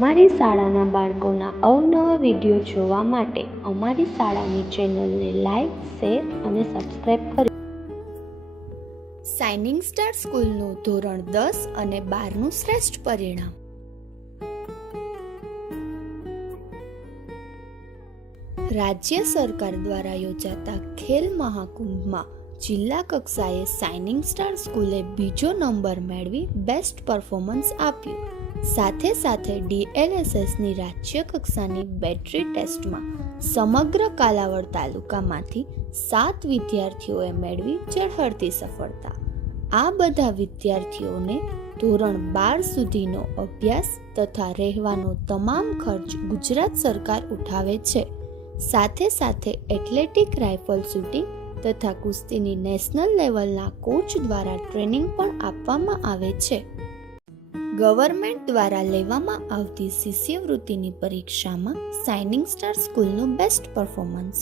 અમારી શાળાના બાળકોના અવનવા વિડીયો જોવા માટે અમારી શાળાની ચેનલને લાઈક, શેર અને સબસ્ક્રાઈબ કરો. શાઇનિંગ સ્ટાર સ્કૂલનું ધોરણ 10 અને 12નું શ્રેષ્ઠ પરિણામ. રાજ્ય સરકાર દ્વારા યોજાતા ખેલ મહાકુંભમાં જિલ્લા કક્ષાએ શાઇનિંગ સ્ટાર સ્કૂલે બીજો નંબર મેળવી બેસ્ટ પરફોર્મન્સ આપ્યું. સાથે સાથે DLSSની રાજ્ય કક્ષાની બેટરી ટેસ્ટમાં સમગ્ર કાલાવડ તાલુકામાંથી 7 વિદ્યાર્થીઓએ મેળવી ઝળહળતી સફળતા. આ બધા વિદ્યાર્થીઓને ધોરણ 12 સુધીનો અભ્યાસ તથા રહેવાનો તમામ ખર્ચ ગુજરાત સરકાર ઉઠાવે છે. સાથે સાથે એથ્લેટિક, રાઇફલ શૂટિંગ તથા કુસ્તીની નેશનલ લેવલના કોચ દ્વારા ટ્રેનિંગ પણ આપવામાં આવે છે. ગવર્મેન્ટ દ્વારા લેવામાં આવતી શિષ્યવૃત્તિની પરીક્ષામાં શાઇનિંગ સ્ટાર સ્કૂલનું બેસ્ટ પરફોર્મન્સ.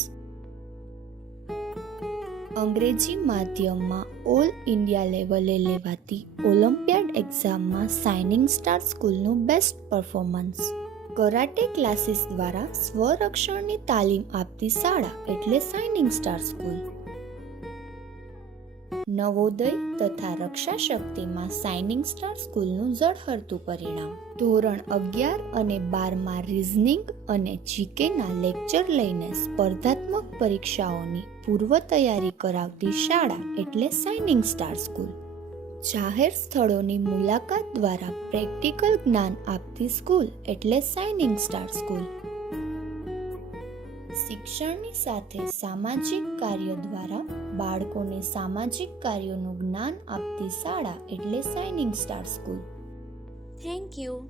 અંગ્રેજી માધ્યમમાં ઓલ ઇન્ડિયા લેવલે લેવાતી ઓલિમ્પિયાડ એક્ઝામમાં શાઇનિંગ સ્ટાર સ્કૂલનું બેસ્ટ પરફોર્મન્સ. કરાટે ક્લાસીસ દ્વારા સ્વરક્ષણની તાલીમ આપતી શાળા એટલે શાઇનિંગ સ્ટાર સ્કૂલ. નવોદય તથા રક્ષા શક્તિમાં શાઇનિંગ સ્ટાર સ્કૂલનું ઝળહળતું પરિણામ. ધોરણ 11 અને 12માં રિઝનિંગ અને જીકેના લેક્ચર લઈને સ્પર્ધાત્મક પરીક્ષાઓની પૂર્વ તૈયારી કરાવતી શાળા એટલે શાઇનિંગ સ્ટાર સ્કૂલ. જાહેર સ્થળોની મુલાકાત દ્વારા પ્રેક્ટિકલ જ્ઞાન આપતી સ્કૂલ એટલે શાઇનિંગ સ્ટાર સ્કૂલ. શિક્ષણની સાથે સામાજિક કાર્ય દ્વારા બાળકોને સામાજિક કાર્યોનું જ્ઞાન આપતી શાળા એટલે shining star school. Thank you.